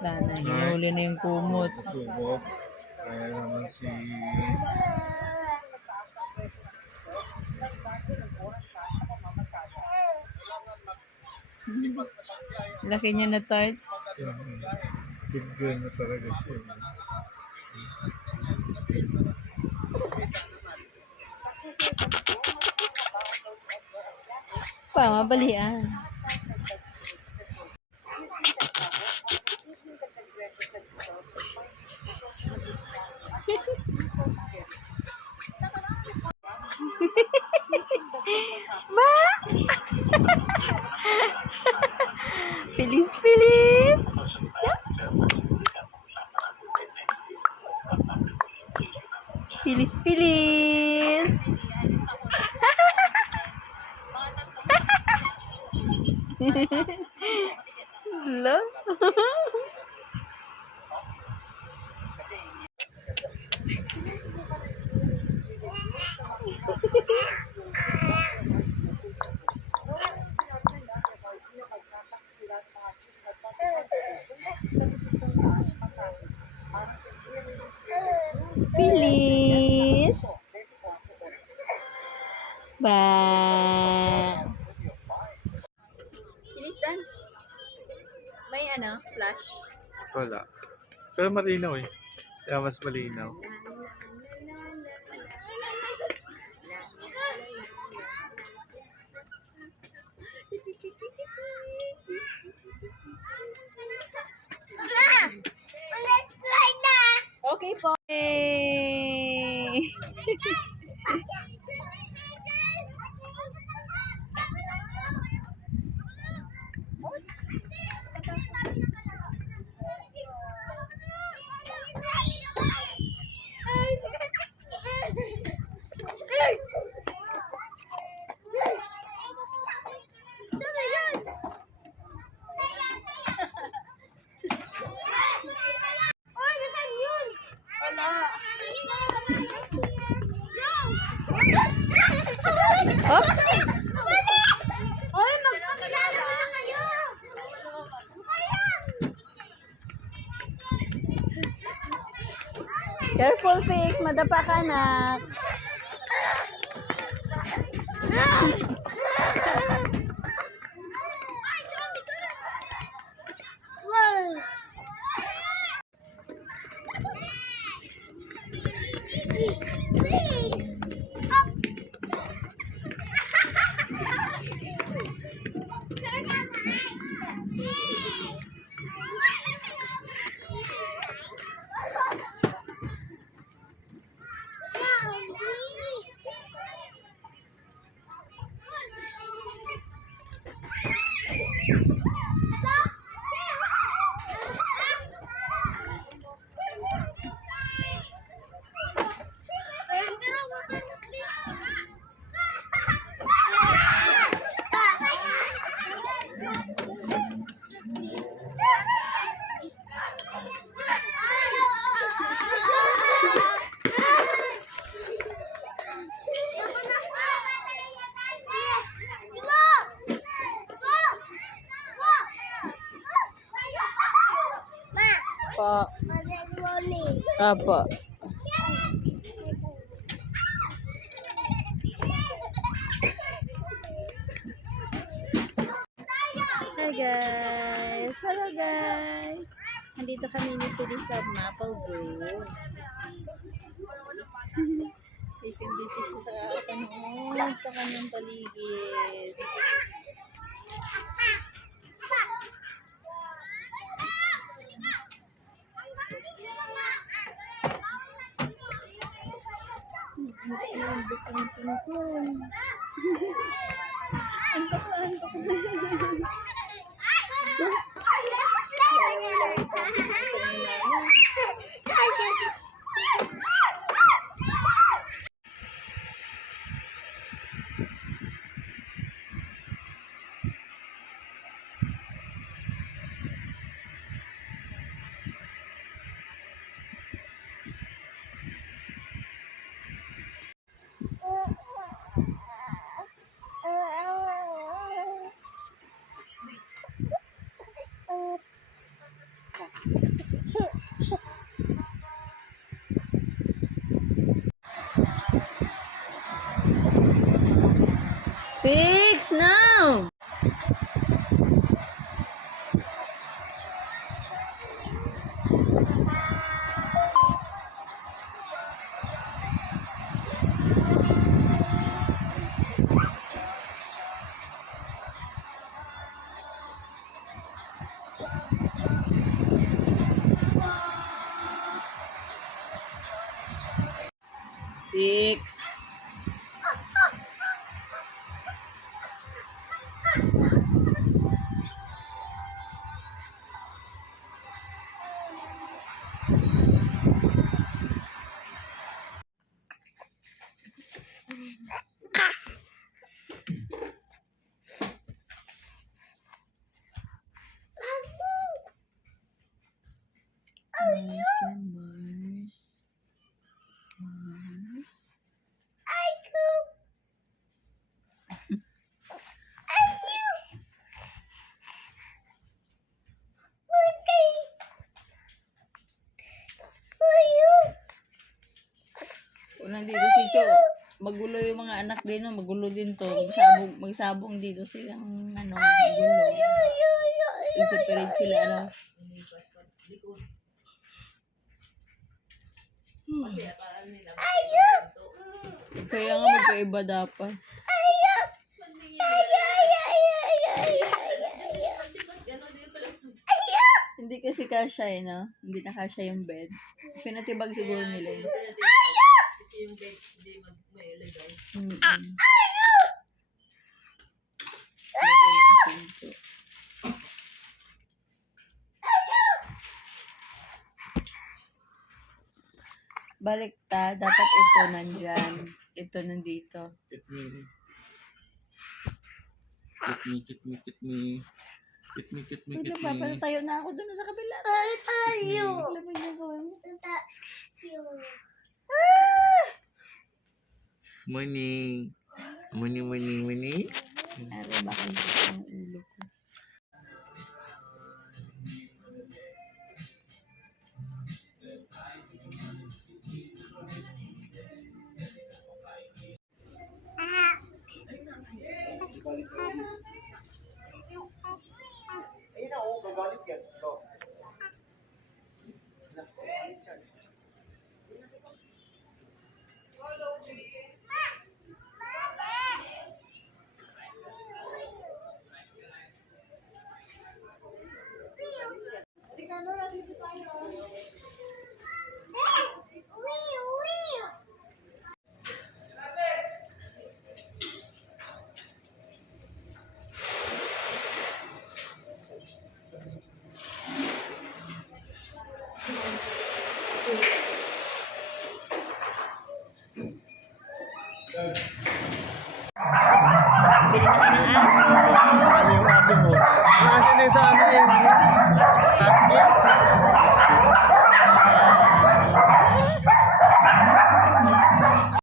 Wala na, hinuli na yung kumot. Susubok. Kaya naman si... Laki niya na tart. Big girl na talaga siya. Pa, mabalian. Ma! Pilis, pilis! Pilis, pilis! Hello? Pilis! Ba! Pilis dance. May flash. Wala. Pero malinaw eh. Kaya mas malinaw. Okay po. Yay! Oops! Careful, Fix. Madapa ka, anak. Po. Apo. Hi guys! Hello guys! Nandito kami ni Pilis sa Maple Grove. Busy siya sa panood sa kanyang paligid. Antok na, antok na. Fix now! Fix. Mars. Unang dito si Cho, magulo yung mga anak din, no? Magulo din to. Magsabong dito silang ano, magulo. I-separate sila, ano. Kaya nga magkaiba dapat. Hindi kasi kasya eh, no? Hindi na kasya yung bed. Pinatibag siguro nila yun. Kasi yung bed, hindi may ilagay. Baliktad, dapat ito nandyan. Ito nandito. Kit me. Kit me, kit me, kit me. Kit me, kit me, Wait kit lang, me. papatayo na ako dun sa kabila. Alam mo yung gawin mo? Morning. Morning, morning, morning. Ari, baka hindi ang ulo ko. Ayun na, oh, gagalit yan. Ito. Bili na ka ng aso. Ano yung aso mo? Kasi nito, ano eh.